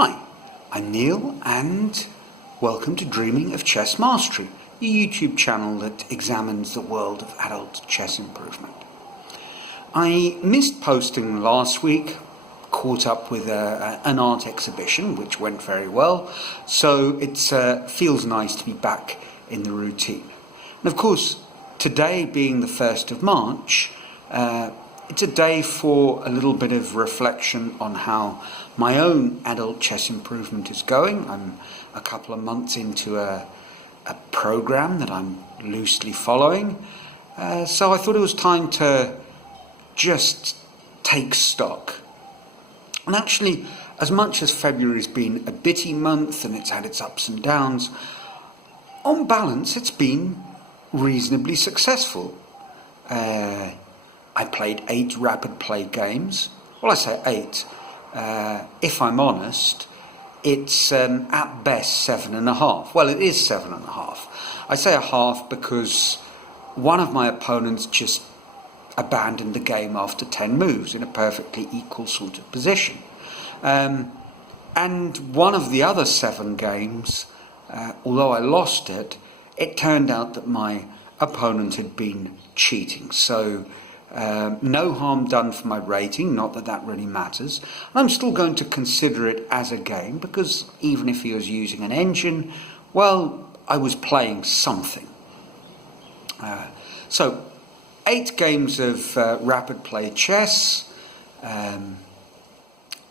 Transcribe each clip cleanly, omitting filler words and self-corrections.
Hi, I'm Neil and welcome to Dreaming of Chess Mastery, the YouTube channel that examines the world of adult chess improvement. I missed posting last week, caught up with an art exhibition which went very well, so it feels nice to be back in the routine. And of course, today being the 1st of March, it's a day for a little bit of reflection on how my own adult chess improvement is going. I'm a couple of months into a program that I'm loosely following, so I thought it was time to just take stock. And actually, as much as February's been a bitty month and it's had its ups and downs, on balance it's been reasonably successful. I played 8 rapid play games. Well, I say 8. If I'm honest, it's at best 7.5. Well, it is 7.5. I say a half because one of my opponents just abandoned the game after 10 moves in a perfectly equal sort of position. And one of the other 7 games, although I lost it, it turned out that my opponent had been cheating. So no harm done for my rating, not that that really matters. I'm still going to consider it as a game because even if he was using an engine, well, I was playing something. So 8 games of rapid play chess.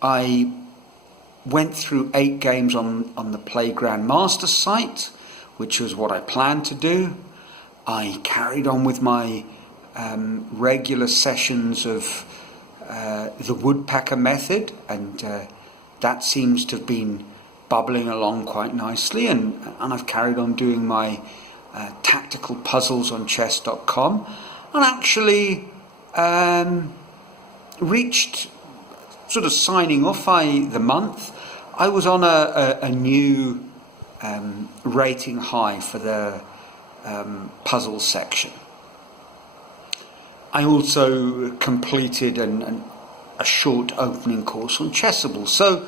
I went through 8 games on the Play Grandmaster site, which was what I planned to do. I carried on with my regular sessions of the woodpecker method, and that seems to have been bubbling along quite nicely, and I've carried on doing my tactical puzzles on chess.com, and actually reached sort of signing off the month. I was on a new rating high for the puzzle section. I also completed a short opening course on Chessable. So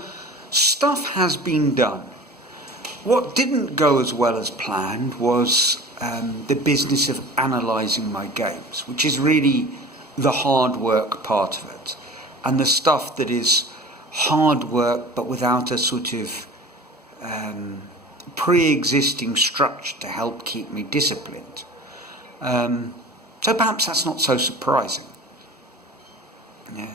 stuff has been done. What didn't go as well as planned was the business of analysing my games, which is really the hard work part of it. And the stuff that is hard work but without a sort of pre-existing structure to help keep me disciplined. So perhaps that's not so surprising. Yeah.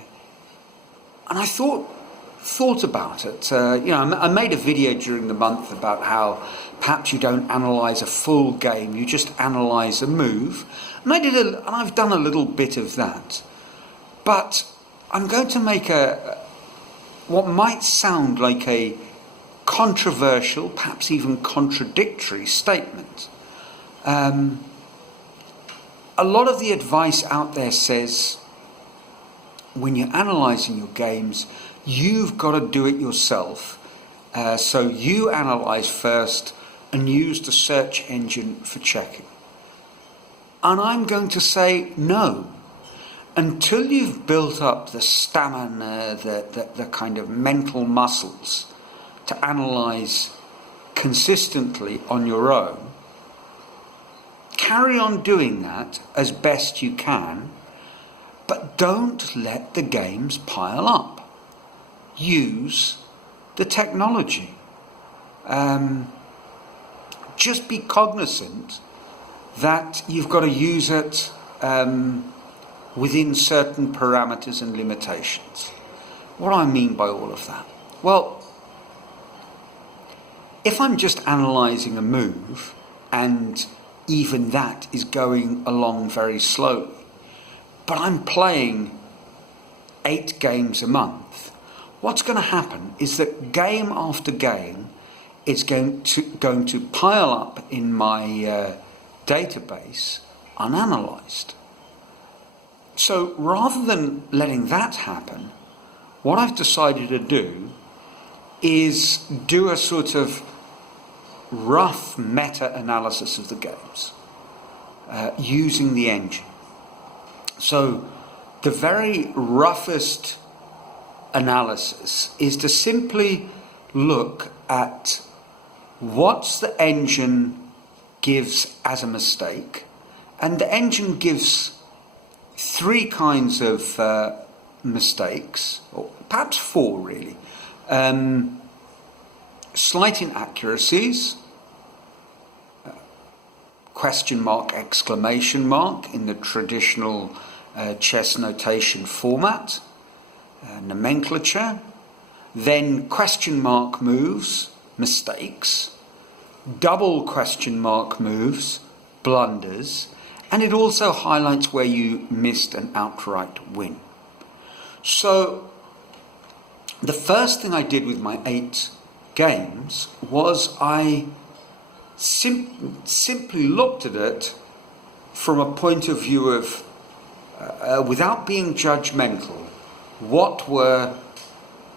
And I thought about it. I made a video during the month about how perhaps you don't analyse a full game, you just analyse a move. And I've done a little bit of that. But I'm going to make what might sound like a controversial, perhaps even contradictory statement. A lot of the advice out there says when you're analysing your games, you've got to do it yourself. So you analyse first and use the search engine for checking. And I'm going to say no. Until you've built up the stamina, the kind of mental muscles to analyse consistently on your own, carry on doing that as best you can, but don't let the games pile up. Use the technology. Just be cognizant that you've got to use it within certain parameters and limitations. What do I mean by all of that? Well, if I'm just analysing a move and even that is going along very slowly, but I'm playing 8 games a month, what's going to happen is that game after game is going to pile up in my database unanalysed. So rather than letting that happen, what I've decided to do is do a sort of rough meta-analysis of the games using the engine. So the very roughest analysis is to simply look at what the engine gives as a mistake, and the engine gives three kinds of mistakes, or perhaps four really. Slight inaccuracies, question mark, exclamation mark in the traditional chess notation format, nomenclature, then question mark moves, mistakes, double question mark moves, blunders, and it also highlights where you missed an outright win. So the first thing I did with my 8 games was I simply looked at it from a point of view of, without being judgmental, what were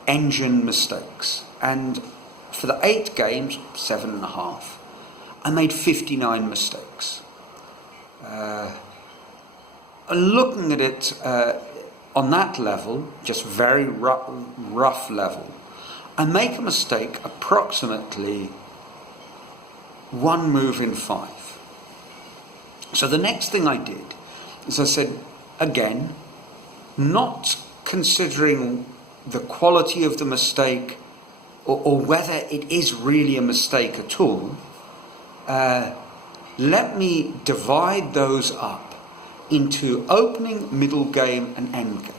engine mistakes. And for the 8 games, 7.5, I made 59 mistakes. Looking at it on that level, just very rough level, I make a mistake approximately 1 move in 5. So the next thing I did is I said, again, not considering the quality of the mistake or whether it is really a mistake at all, let me divide those up into opening, middle game and end game.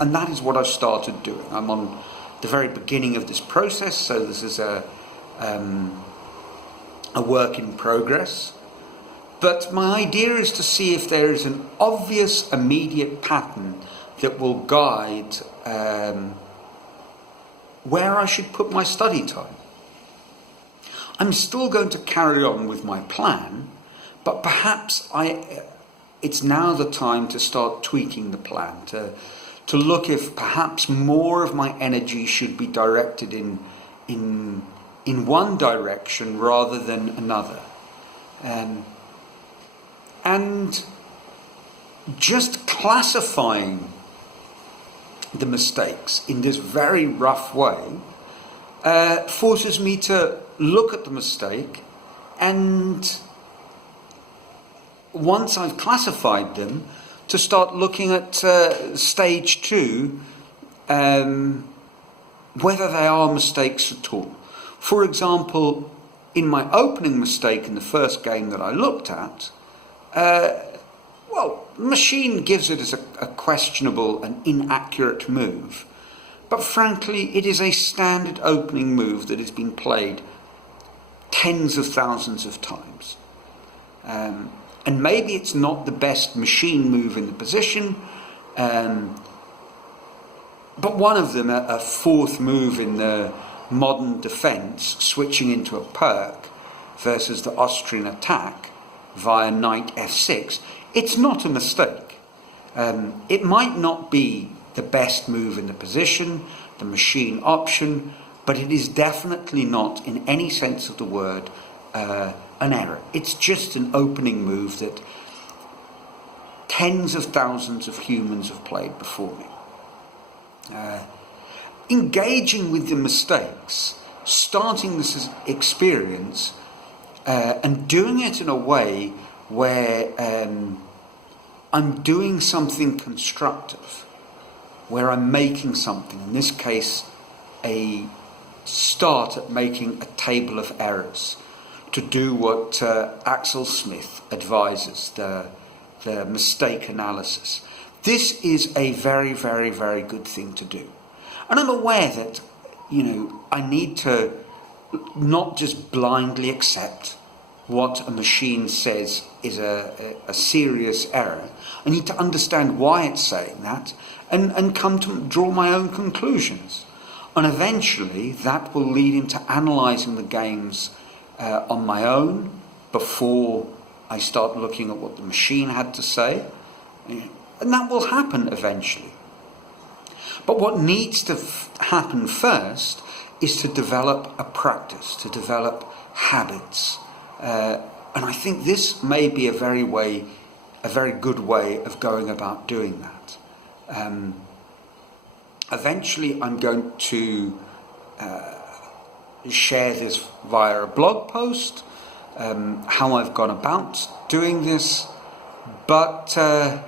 And that is what I've started doing. I'm on the very beginning of this process, so this is a work in progress. But my idea is to see if there is an obvious immediate pattern that will guide where I should put my study time. I'm still going to carry on with my plan, but perhaps it's now the time to start tweaking the plan, to look if perhaps more of my energy should be directed in one direction rather than another. And just classifying the mistakes in this very rough way forces me to look at the mistake, and once I've classified them, to start looking at stage 2, whether they are mistakes at all. For example, in my opening mistake in the first game that I looked at, well, the machine gives it as a questionable and inaccurate move, but frankly it is a standard opening move that has been played tens of thousands of times. And maybe it's not the best machine move in the position, but one of them, a fourth move in the modern defence, switching into a perk versus the Austrian attack via knight f6, it's not a mistake. It might not be the best move in the position, the machine option, but it is definitely not, in any sense of the word, an error. It's just an opening move that tens of thousands of humans have played before me. Engaging with the mistakes, starting this experience, and doing it in a way where I'm doing something constructive, where I'm making something, in this case a start at making a table of errors, to do what Axel Smith advises, the mistake analysis. This is a very, very, very good thing to do. And I'm aware that, I need to not just blindly accept what a machine says is a serious error. I need to understand why it's saying that and come to draw my own conclusions. And eventually that will lead into analysing the games on my own before I start looking at what the machine had to say. And that will happen eventually. But what needs to happen first is to develop a practice, to develop habits. And I think this may be a very good way of going about doing that. Eventually I'm going to share this via a blog post, how I've gone about doing this, but I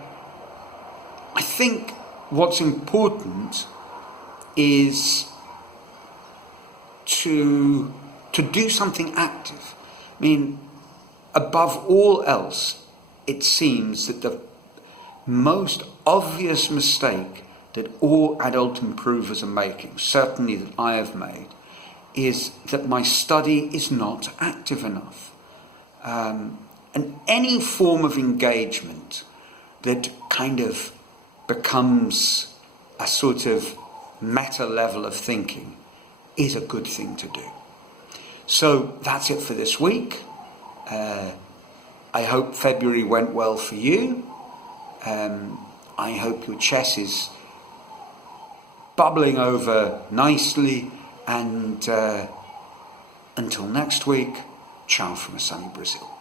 think what's important is to do something active. I mean, above all else, it seems that the most obvious mistake that all adult improvers are making, certainly that I have made, is that my study is not active enough. And any form of engagement that kind of becomes a sort of meta level of thinking is a good thing to do. So that's it for this week. I hope February went well for you. I hope your chess is bubbling over nicely, and until next week, ciao from a sunny Brazil.